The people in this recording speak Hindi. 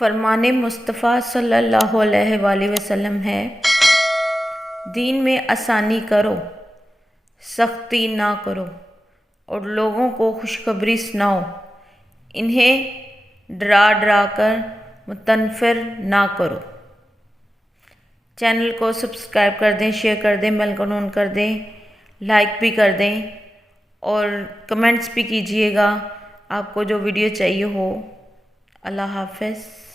फरमाने मुस्तफ़ा सल्लल्लाहु अलैहि वसल्लम है, दीन में आसानी करो, सख्ती ना करो और लोगों को खुशखबरी सुनाओ। इन्हें डरा डरा कर मुतनफ़िर ना करो। चैनल को सब्सक्राइब कर दें, शेयर कर दें, बेल को ऑन कर दें, लाइक भी कर दें और कमेंट्स भी कीजिएगा आपको जो वीडियो चाहिए हो। अल्लाह हाफ़िज़।